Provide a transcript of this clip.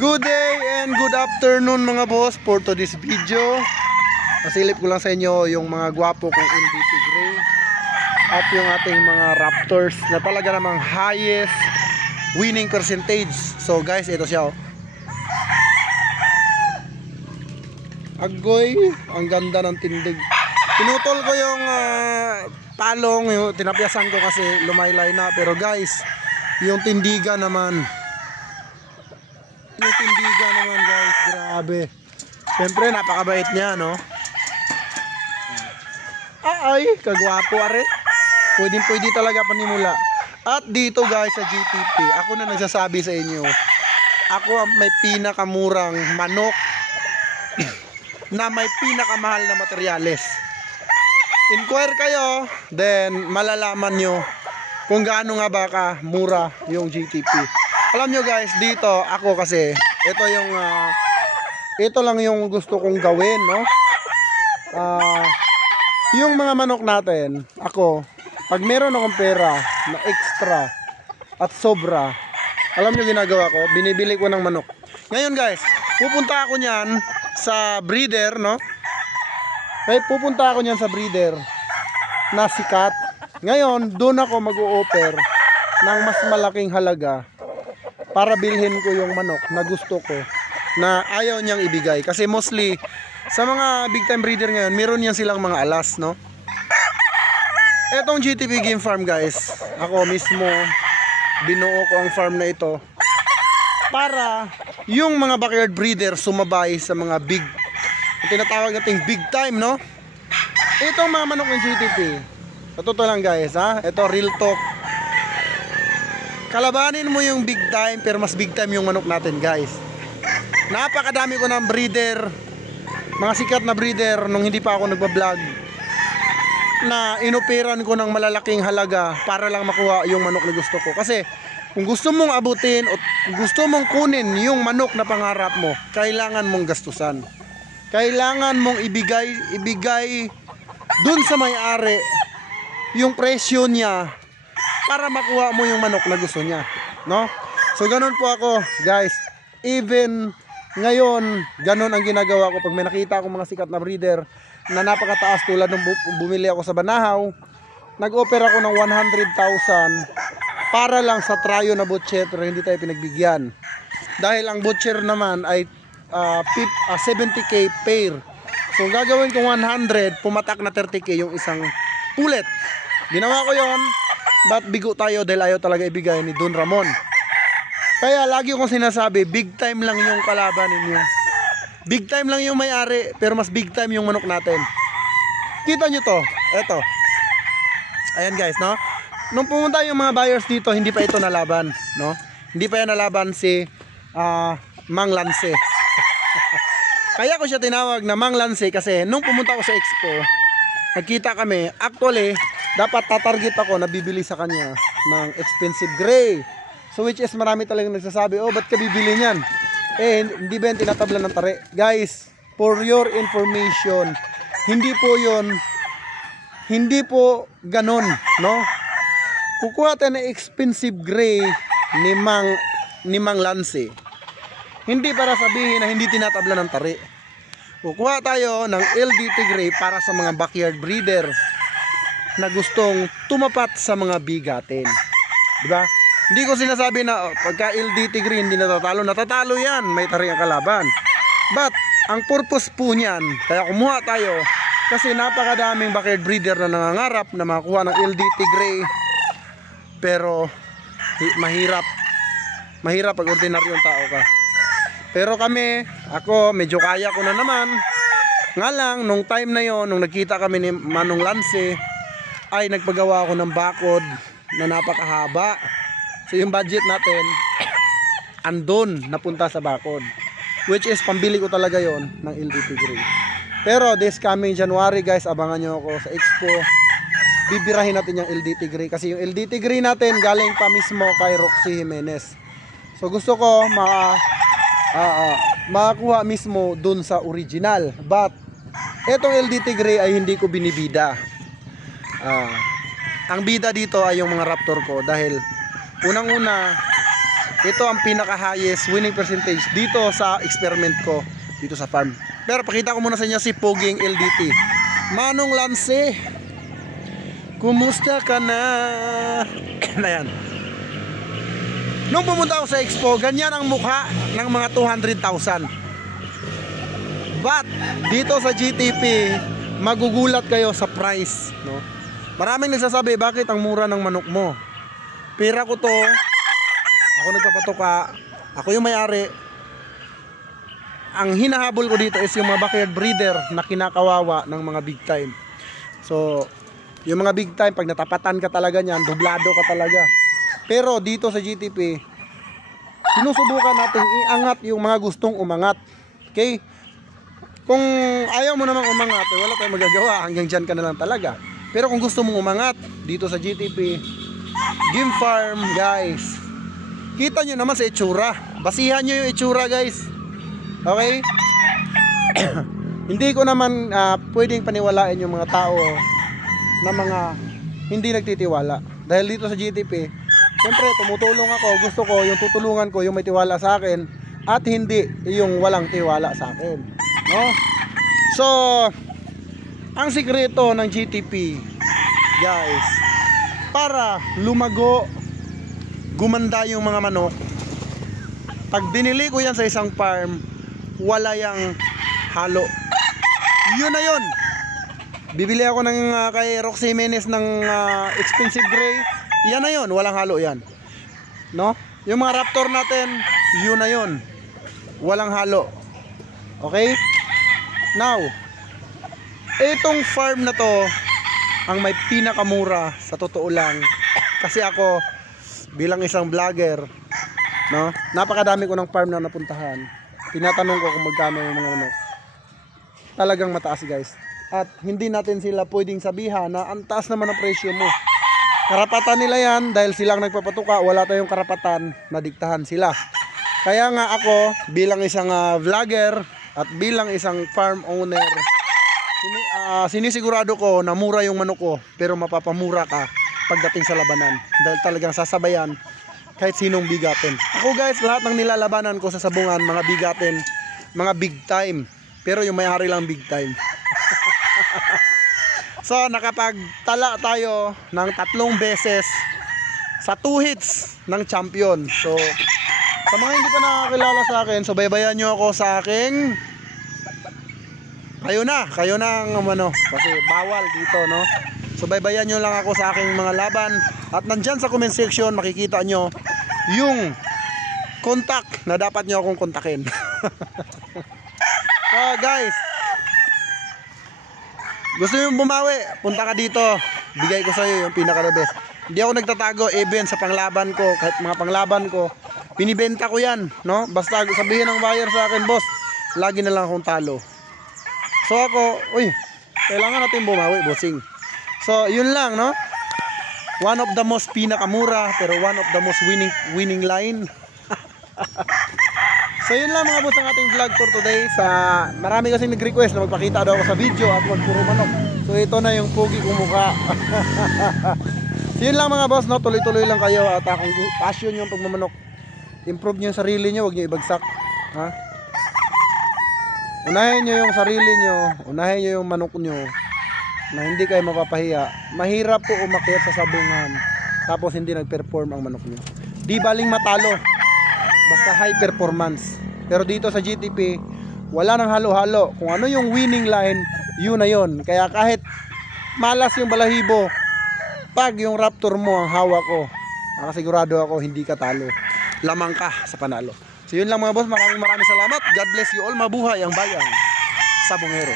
Good day and good afternoon mga boss. For today's video, masilip ko lang sa inyo yung mga gwapo kong LDT Gray at yung ating mga Raptors na talaga namang highest winning percentage. So guys, ito siya oh. Agoy, ang ganda ng tindig. Pinutol ko yung palong, yung tinapyasan ko kasi lumaylay na. Pero guys, yung tindigan naman guys, grabe. Siyempre napakabait niya, no? Ay, kagwapo are. Pwede talaga panimula. At dito guys sa GTP, ako na nagsasabi sa inyo, ako ang may pinakamurang manok na may pinakamahal na materyales. Inquire kayo, then malalaman nyo kung gaano nga ba ka mura yung GTP. Alam nyo guys, dito ako kasi ito lang yung gusto kong gawin, no? Yung mga manok natin, ako, pag meron akong pera na extra at sobra, alam nyo ginagawa ko, binibili ko ng manok. Ngayon guys, pupunta ako niyan sa breeder, no? Pupunta ako niyan sa breeder na sikat. Ngayon, doon ako mag-o-offer ng mas malaking halaga para bilhin ko yung manok na gusto ko na ayaw niyang ibigay. Kasi mostly sa mga big time breeder ngayon, meron yan silang mga alas, no? Etong GTP Game Farm guys, ako mismo binuo ko ang farm na ito para yung mga backyard breeder sumabay sa mga big, tinatawag nating big time, no? Itong mga manok ng GTP, sa totoo lang guys, ha? Ito real talk. Kalabanin mo yung big time, pero mas big time yung manok natin guys. Napakadami ko ng breeder, mga sikat na breeder nung hindi pa ako nagbablog, na inoperan ko ng malalaking halaga para lang makuha yung manok na gusto ko. Kasi kung gusto mong abutin o gusto mong kunin yung manok na pangarap mo, kailangan mong gastusan. Kailangan mong ibigay dun sa may-ari yung presyo niya para makuha mo yung manok na gusto niya, no? So ganun po ako guys. Even ngayon, ganun ang ginagawa ko pag may nakita akong mga sikat na breeder na napakataas, tulad nung bumili ako sa Banahaw, nag-offer ako ng 100,000 para lang sa tryo na butcher, pero hindi tayo pinagbigyan dahil ang butcher naman ay 70k pair. So gagawin ko 100, pumatak na 30k yung isang pulet. Ginawa ko yon, but bigo tayo dahil ayaw talaga ibigay ni Don Ramon. Kaya lagi kong sinasabi, big time lang yung kalaban ninyo. Big time lang yung may-ari, pero mas big time yung manok natin. Kita nyo to, eto. Ayan guys, no? Nung pumunta yung mga buyers dito, hindi pa ito nalaban, no? Hindi pa yan nalaban si Mang Lance. Kaya ko siya tinawag na Mang Lance kasi nung pumunta ako sa expo, nagkita kami. Actually, dapat tatarget ako na bibili sa kanya ng expensive gray. So which is marami talagang nagsasabi, oh ba't ka bibili niyan? Eh hindi ba yan tinatabla ng tari? Guys, for your information, hindi po ganon, no? Kukuha tayo ng expensive gray ni Mang Lance. Hindi para sabihin na hindi tinatabla ng tari. Kukuha tayo ng LDT gray para sa mga backyard breeder na gustong tumapat sa mga bigatin, diba? Hindi ko sinasabi na pagka LDT green hindi natatalo yan, may tari ang kalaban. But ang purpose po niyan, kaya kumuha tayo kasi napakadaming backyard breeder na nangangarap na makakuha ng LDT gray, pero mahirap pag ordinaryong tao ka. Pero ako medyo kaya ko na naman. Nga lang nung time na yon, nung nagkita kami ni Manong Lance, ay nagpagawa ako ng bakod na napakahaba. So yung budget natin andun, napunta sa bakod, which is pambili ko talaga yon ng LDT gray. Pero this coming January guys, abangan nyo ako sa expo. Bibirahin natin yung LDT gray kasi yung LDT gray natin galing pa mismo kay Roxy Jimenez. So gusto ko makakuha mismo dun sa original. But etong LDT gray ay hindi ko binibida. Ang bida dito ay yung mga Raptor ko dahil unang-una ito ang pinaka highest winning percentage dito sa experiment ko dito sa farm. Pero pakita ko muna sa inyo si Poging LDT. Manong Lance, kumusta ka na? Ayan. Nung pumunta ako sa expo, ganyan ang mukha ng mga 200,000. But dito sa GTP, magugulat kayo sa price, no? Maraming nagsasabi, bakit ang mura ng manok mo? Pera ko to, ako nagpapatuka, ako yung may-ari. Ang hinahabol ko dito is yung mga backyard breeder na kinakawawa ng mga big time. So, yung mga big time, pag natapatan ka talaga niyan, dublado ka talaga. Pero dito sa GTP, sinusubukan natin iangat yung mga gustong umangat. Okay? Kung ayaw mo namang umangat, wala tayong magagawa, hanggang dyan ka na lang talaga. Pero kung gusto mong umangat dito sa GTP Game Farm, guys, kita nyo naman sa itsura. Basihan nyo yung itsura, guys. Okay? Hindi ko naman pwedeng paniwalain yung mga tao na mga hindi nagtitiwala. Dahil dito sa GTP, siyempre tumutulong ako. Gusto ko yung tutulungan ko yung may tiwala sa akin, at hindi yung walang tiwala sa akin, no? So, ang sikreto ng GTP, guys, para lumago, gumanda yung mga manok, pag binili ko yan sa isang farm, wala yang halo. Yun na yun. Bibili ako ng kay Roxy Menes ng expensive gray, yan na yun, walang halo yan, no? Yung mga Raptor natin, yun na yun, walang halo. Okay? Now, itong farm na to ang may pinakamura sa totoo lang. Kasi ako bilang isang vlogger, no, napakadami ko ng farm na napuntahan. Tinatanong ko kung magkano yung mga manok. Talagang mataas, guys. At hindi natin sila pwedeng sabihan na ang taas naman ang presyo mo. Karapatan nila yan, dahil silang nagpapatuka, wala tayong karapatan na diktahan sila. Kaya nga ako bilang isang vlogger at bilang isang farm owner, sinisigurado ko na mura yung manok ko, pero mapapamura ka pagdating sa labanan, dahil talagang sasabayan kahit sinong bigatin. Ako, guys, lahat ng nilalabanan ko sa sabungan, mga bigatin, mga big time, pero yung may-ari lang big time. So nakapagtala tayo ng 3 beses sa 2 hits ng champion. So sa mga hindi pa nakakilala sa akin, so baybayan nyo ako sa aking, kayo na ang ano, kasi bawal dito, no? So baybayan nyo lang ako sa aking mga laban, at nandyan sa comment section makikita nyo yung contact na dapat nyo akong kontakin. So guys, gusto nyo bumawi, punta ka dito, bigay ko sa iyo yung pinaka the best. Hindi ako nagtatago even sa panglaban ko, kahit mga panglaban ko binibenta ko yan, no? Basta sabihin ng buyer sa akin, boss, lagi na lang akong talo. So ako, uy, kailangan natin bumawi, bossing. So yun lang, no? One of the most pinakamura, pero one of the most winning line. So yun lang, mga boss, ang ating vlog for today. Marami kasi nag-request na magpakita daw ako sa video at wag puro manok. So ito na yung pogi kong mukha. So yun lang, mga boss, no? Tuloy-tuloy lang kayo, at akong passion yung pagmamanok. Improve nyo yung sarili nyo, huwag nyo ibagsak, ha? Unahin nyo yung sarili nyo, unahin nyo yung manok nyo, na hindi kayo mapapahiya. Mahirap po umakyat sa sabungan tapos hindi nag-perform ang manok nyo. Di baling matalo, basta high performance. Pero dito sa GTP, wala nang halo-halo. Kung ano yung winning line, yun na yun. Kaya kahit malas yung balahibo, pag yung Raptor mo ang hawak ko, nakasigurado ako hindi ka talo, lamang ka sa panalo. So yun lang, mga boss, maraming salamat. God bless you all. Mabuhay ang bayang Sabongero.